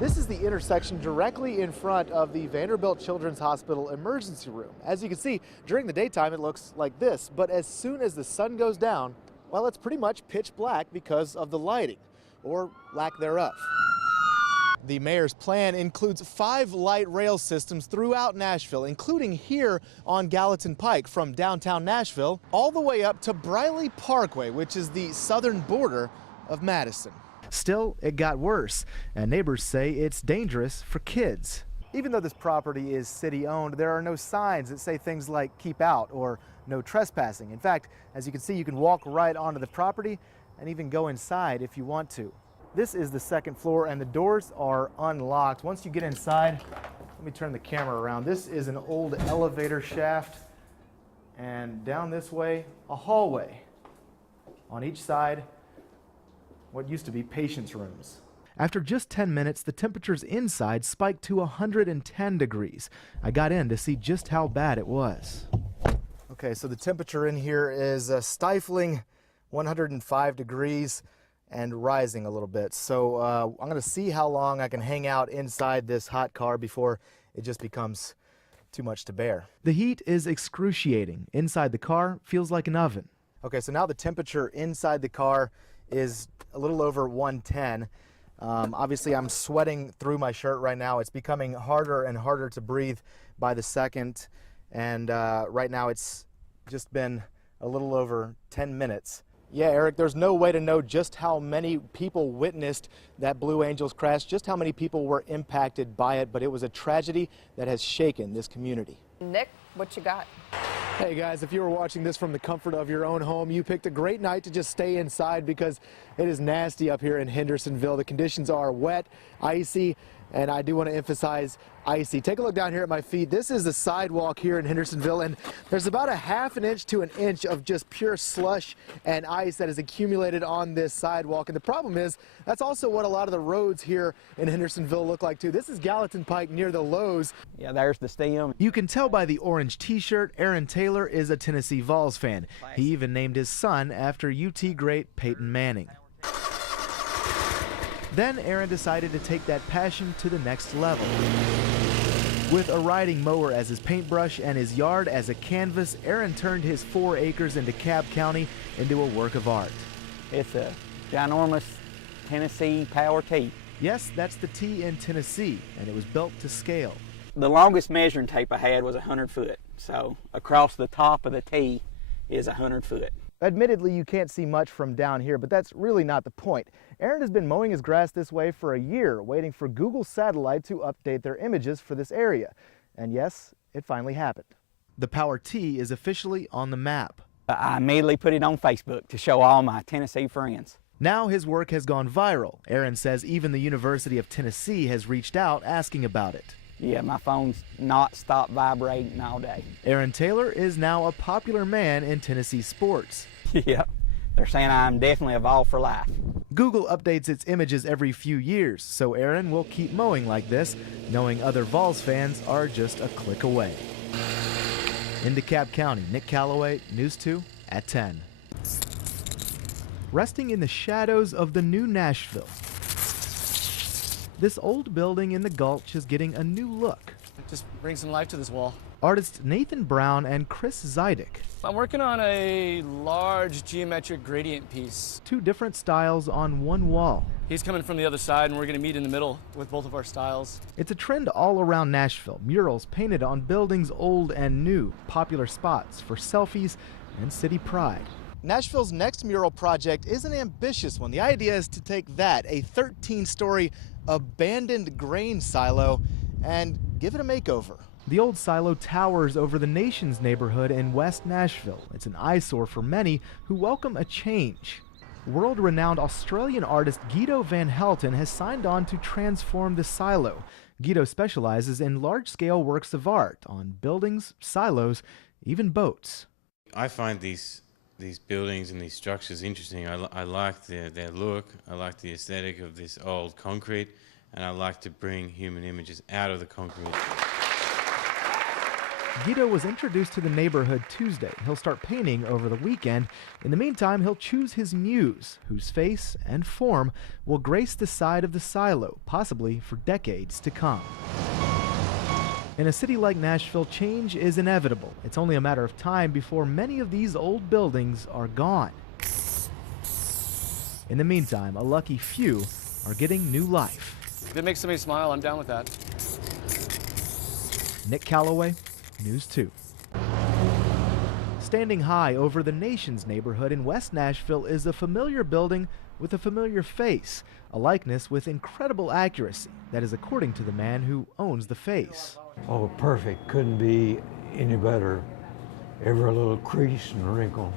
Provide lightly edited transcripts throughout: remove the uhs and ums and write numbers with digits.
This is the intersection directly in front of the Vanderbilt Children's Hospital emergency room. As you can see, during the daytime it looks like this, but as soon as the sun goes down, well, it's pretty much pitch black because of the lighting, or lack thereof. The mayor's plan includes 5 light rail systems throughout Nashville, including here on Gallatin Pike from downtown Nashville all the way up to Briley Parkway, which is the southern border of Madison. Still, it got worse, and neighbors say it's dangerous for kids. Even though this property is city-owned, there are no signs that say things like keep out or no trespassing. In fact, as you can see, you can walk right onto the property and even go inside if you want to. This is the second floor, and the doors are unlocked. Once you get inside, let me turn the camera around. This is an old elevator shaft, and down this way, a hallway. On each side, what used to be patients' rooms. After just 10 minutes, the temperatures inside spiked to 110 degrees. I got in to see just how bad it was. Okay, so the temperature in here is stifling 105 degrees and rising a little bit. So I'm gonna see how long I can hang out inside this hot car before it just becomes too much to bear. The heat is excruciating. Inside the car feels like an oven. Okay, so now the temperature inside the car is a little over 110. Obviously, I'm sweating through my shirt right now. It's becoming harder and harder to breathe by the second. And right now, it's just been a little over 10 minutes. Yeah, Eric, there's no way to know just how many people witnessed that Blue Angels crash, just how many people were impacted by it, but it was a tragedy that has shaken this community. Nick, what you got? Hey guys, if you were watching this from the comfort of your own home, you picked a great night to just stay inside because it is nasty up here in Hendersonville. The conditions are wet, icy, and I do want to emphasize icy. Take a look down here at my feet. This is the sidewalk here in Hendersonville, and there's about a ½ an inch to an inch of just pure slush and ice that is accumulated on this sidewalk. And the problem is, that's also what a lot of the roads here in Hendersonville look like too. This is Gallatin Pike near the Lowe's. Yeah, there's the stem. You can tell by the orange t-shirt, Aaron Taylor is a Tennessee Vols fan. He even named his son after UT great Peyton Manning. Then Aaron decided to take that passion to the next level. With a riding mower as his paintbrush and his yard as a canvas, Aaron turned his 4 acres in DeKalb County into a work of art. It's a ginormous Tennessee Power T. Yes, that's the T in Tennessee, and it was built to scale. The longest measuring tape I had was 100 foot, so across the top of the T is 100 foot. Admittedly, you can't see much from down here, but that's really not the point. Aaron has been mowing his grass this way for a year, waiting for Google Satellite to update their images for this area. And yes, it finally happened. The Power T is officially on the map. I immediately put it on Facebook to show all my Tennessee friends. Now his work has gone viral. Aaron says even the University of Tennessee has reached out asking about it. Yeah, my phone's not stopped vibrating all day. Aaron Taylor is now a popular man in Tennessee sports. Yeah, they're saying I'm definitely a Vol for life. Google updates its images every few years, so Aaron will keep mowing like this, knowing other Vols fans are just a click away. In DeKalb County, Nick Caloway, News 2 at 10. Resting in the shadows of the new Nashville. This old building in the Gulch is getting a new look. Just bring some life to this wall. Artists Nathan Brown and Chris Zidek. I'm working on a large geometric gradient piece. 2 different styles on one wall. He's coming from the other side, and we're going to meet in the middle with both of our styles. It's a trend all around Nashville. Murals painted on buildings old and new, popular spots for selfies and city pride. Nashville's next mural project is an ambitious one. The idea is to take that, a 13-story abandoned grain silo, and give it a makeover. The old silo towers over the Nations neighborhood in West Nashville. It's an eyesore for many who welcome a change. World-renowned Australian artist Guido van Helten has signed on to transform the silo. Guido specializes in large-scale works of art on buildings, silos, even boats. I find these buildings and these structures interesting. I like their look, I like the aesthetic of this old concrete, and I like to bring human images out of the concrete. Guido was introduced to the neighborhood Tuesday. He'll start painting over the weekend. In the meantime, he'll choose his muse, whose face and form will grace the side of the silo, possibly for decades to come. In a city like Nashville, change is inevitable. It's only a matter of time before many of these old buildings are gone. In the meantime, a lucky few are getting new life. If it makes somebody smile, I'm down with that. Nick Caloway, News 2. Standing high over the nation's neighborhood in West Nashville is a familiar building with a familiar face, a likeness with incredible accuracy. That is according to the man who owns the face. Oh, perfect. Couldn't be any better. Every little crease and wrinkle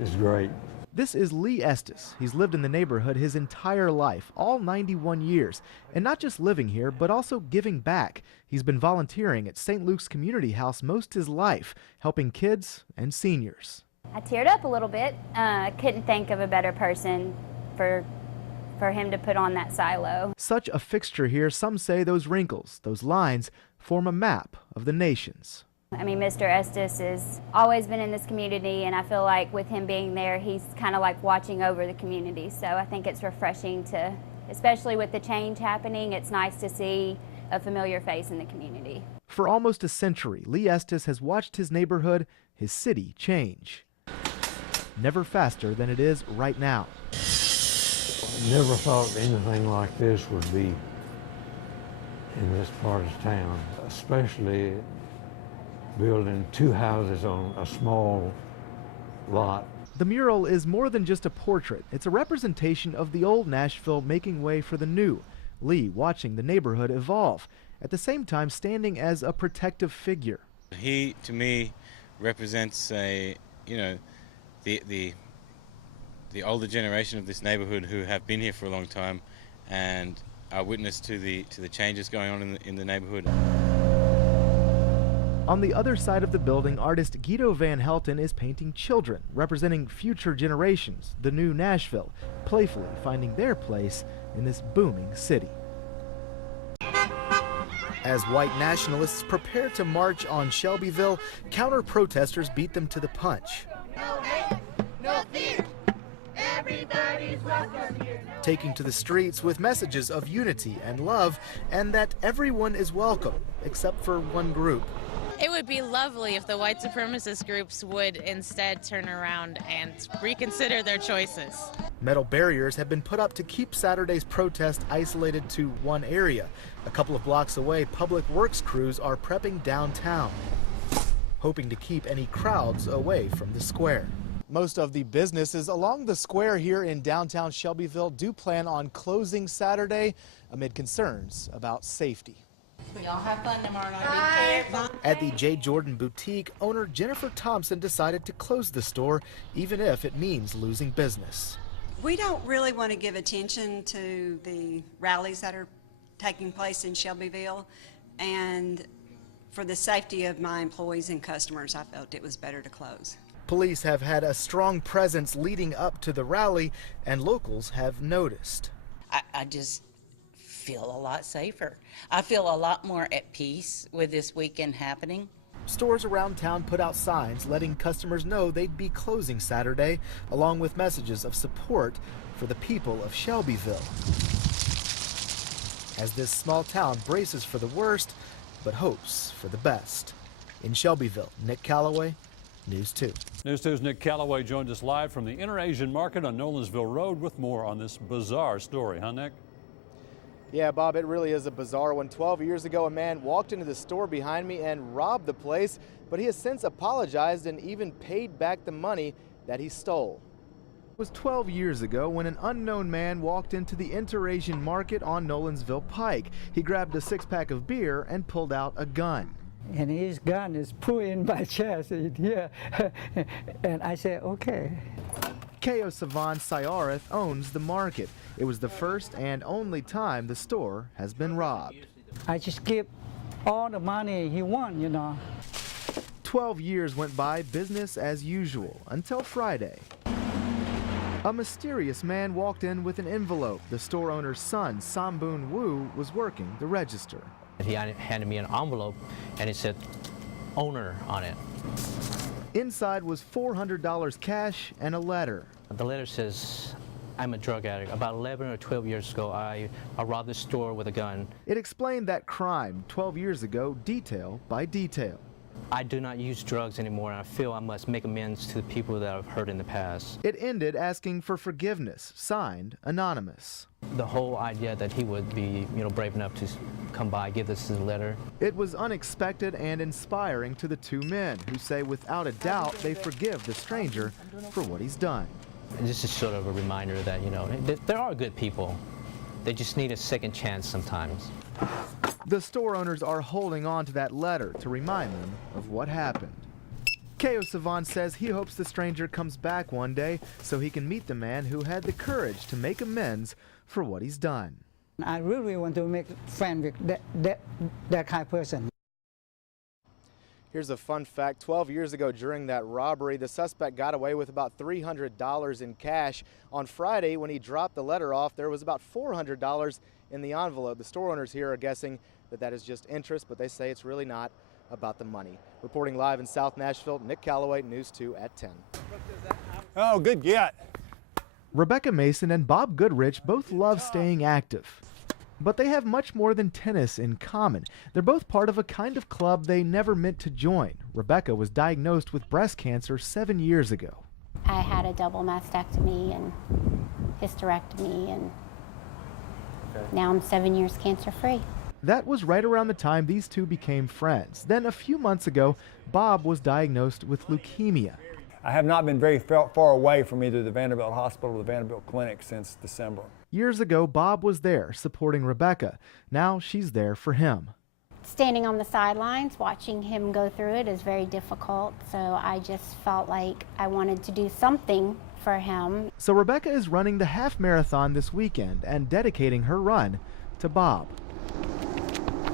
is great. This is Lee Estes. He's lived in the neighborhood his entire life, all 91 years. And not just living here, but also giving back. He's been volunteering at St. Luke's Community House most his life, helping kids and seniors. I teared up a little bit. Couldn't think of a better person for him to put on that silo. Such a fixture here, some say those wrinkles, those lines, form a map of the nations. I mean, Mr. Estes has always been in this community, and I feel like with him being there, he's kind of like watching over the community. So I think it's refreshing to, especially with the change happening, it's nice to see a familiar face in the community. For almost a century, Lee Estes has watched his neighborhood, his city, change. Never faster than it is right now. Never thought anything like this would be in this part of town, especially building two houses on a small lot. The mural is more than just a portrait. It's a representation of the old Nashville making way for the new. Lee watching the neighborhood evolve, at the same time standing as a protective figure. He, to me, represents the older generation of this neighborhood who have been here for a long time and are witness to the changes going on in the neighborhood. On the other side of the building, artist Guido Van Helten is painting children, representing future generations, the new Nashville, playfully finding their place in this booming city. As white nationalists prepare to march on Shelbyville, counter-protesters beat them to the punch. No hate, no fear. Everybody's welcome here. Taking to the streets with messages of unity and love, and that everyone is welcome, except for one group. It would be lovely if the white supremacist groups would instead turn around and reconsider their choices. Metal barriers have been put up to keep Saturday's protest isolated to one area. A couple of blocks away, public works crews are prepping downtown, hoping to keep any crowds away from the square. Most of the businesses along the square here in downtown Shelbyville do plan on closing Saturday amid concerns about safety. Y'all have fun tomorrow night. Be careful. At the J. Jordan Boutique, owner Jennifer Thompson decided to close the store, even if it means losing business. We don't really want to give attention to the rallies that are taking place in Shelbyville, and for the safety of my employees and customers, I felt it was better to close. Police have had a strong presence leading up to the rally, and locals have noticed. I just feel a lot safer. I feel a lot more at peace with this weekend happening. Stores around town put out signs letting customers know they'd be closing Saturday, along with messages of support for the people of Shelbyville. As this small town braces for the worst, but hopes for the best. In Shelbyville, Nick Caloway, News 2. News 2's Nick Caloway joined us live from the Inter-Asian Market on Nolensville Road with more on this bizarre story, huh, Nick? Yeah, Bob, it really is a bizarre one. 12 years ago, a man walked into the store behind me and robbed the place, but he has since apologized and even paid back the money that he stole. It was 12 years ago when an unknown man walked into the Inter-Asian Market on Nolensville Pike. He grabbed a six-pack of beer and pulled out a gun. And his gun is put in my chest, yeah. And I said, okay. Keo Savan Sayarith owns the market. It was the first and only time the store has been robbed. I just give all the money he won, you know. 12 years went by, business as usual, until Friday. A mysterious man walked in with an envelope. The store owner's son, Samboon Woo, was working the register. He handed me an envelope and he said, owner on it. Inside was $400 cash and a letter. The letter says, I'm a drug addict. About 11 or 12 years ago, I robbed the store with a gun. It explained that crime 12 years ago, detail by detail. I do not use drugs anymore, and I feel I must make amends to the people that I've hurt in the past. It ended asking for forgiveness, signed, anonymous. The whole idea that he would be, brave enough to come by, give us his letter. It was unexpected and inspiring to the two men who say without a doubt they forgive the stranger for what he's done. And this is sort of a reminder that, there are good people. They just need a second chance sometimes. The store owners are holding on to that letter to remind them of what happened. K.O. Savan says he hopes the stranger comes back one day so he can meet the man who had the courage to make amends for what he's done. I really want to make friends with that kind of person. Here's a fun fact. 12 years ago during that robbery, the suspect got away with about $300 in cash. On Friday, when he dropped the letter off, there was about $400 in the envelope. The store owners here are guessing that that is just interest, but they say it's really not about the money. Reporting live in South Nashville, Nick Caloway, News 2 at 10. Oh, good get. Rebecca Mason and Bob Goodrich both love staying active. But they have much more than tennis in common. They're both part of a kind of club they never meant to join. Rebecca was diagnosed with breast cancer 7 years ago. I had a double mastectomy and hysterectomy, and now I'm 7 years cancer-free. That was right around the time these two became friends. Then a few months ago, Bob was diagnosed with leukemia. I have not been very far away from either the Vanderbilt Hospital or the Vanderbilt Clinic since December. Years ago, Bob was there supporting Rebecca. Now she's there for him. Standing on the sidelines, watching him go through it is very difficult, so I just felt like I wanted to do something for him. So Rebecca is running the half marathon this weekend and dedicating her run to Bob.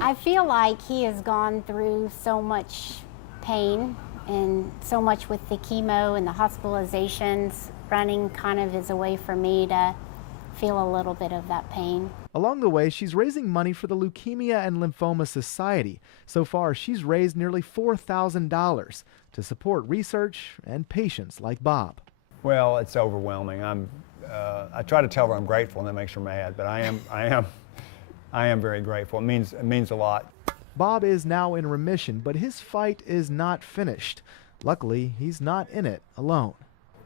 I feel like he has gone through so much pain and so much with the chemo and the hospitalizations. Running kind of is a way for me to feel a little bit of that pain. Along the way, she's raising money for the Leukemia and Lymphoma Society. So far, she's raised nearly $4,000 to support research and patients like Bob. Well, it's overwhelming. I try to tell her I'm grateful, and that makes her mad. But I am very grateful. It means a lot. Bob is now in remission, but his fight is not finished. Luckily, he's not in it alone.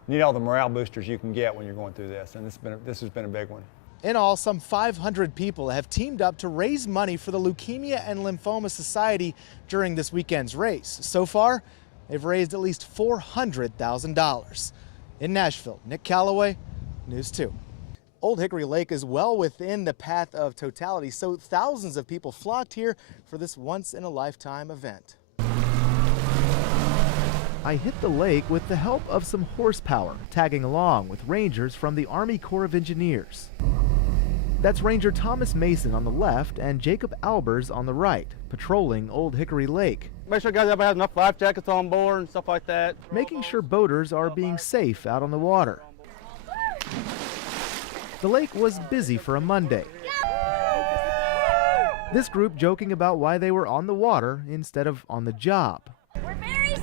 You need all the morale boosters you can get when you're going through this, and this has been a big one. In all, some 500 people have teamed up to raise money for the Leukemia and Lymphoma Society during this weekend's race. So far, they've raised at least $400,000. In Nashville, Nick Caloway, News 2. Old Hickory Lake is well within the path of totality, so thousands of people flocked here for this once-in-a-lifetime event. I hit the lake with the help of some horsepower, tagging along with rangers from the Army Corps of Engineers. That's Ranger Thomas Mason on the left and Jacob Albers on the right, patrolling Old Hickory Lake. Make sure guys have enough life jackets on board and stuff like that. Making sure boaters are being safe out on the water. The lake was busy for a Monday. This group joking about why they were on the water instead of on the job. We're very sick.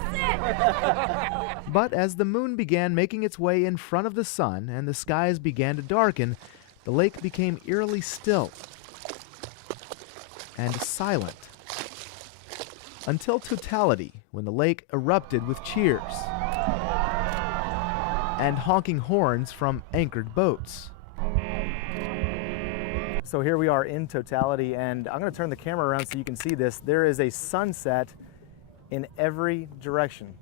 But as the moon began making its way in front of the sun and the skies began to darken, the lake became eerily still and silent. Until totality, when the lake erupted with cheers and honking horns from anchored boats. So here we are in totality, and I'm going to turn the camera around so you can see this. There is a sunset in every direction,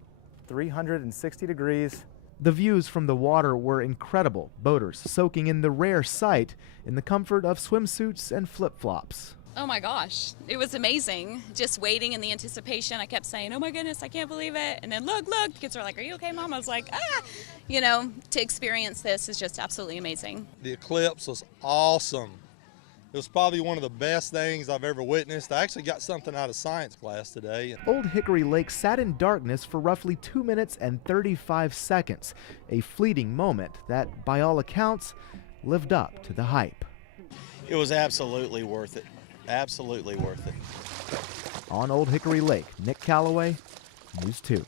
360 degrees. The views from the water were incredible, boaters soaking in the rare sight in the comfort of swimsuits and flip-flops. Oh my gosh, it was amazing. Just waiting in the anticipation. I kept saying, oh my goodness, I can't believe it. And then look, kids are like, are you okay, Mom? I was like, You know, to experience this is just absolutely amazing. The eclipse was awesome. It was probably one of the best things I've ever witnessed. I actually got something out of science class today. Old Hickory Lake sat in darkness for roughly 2 minutes and 35 seconds, a fleeting moment that, by all accounts, lived up to the hype. It was absolutely worth it. Absolutely worth it. On Old Hickory Lake, Nick Caloway, News 2.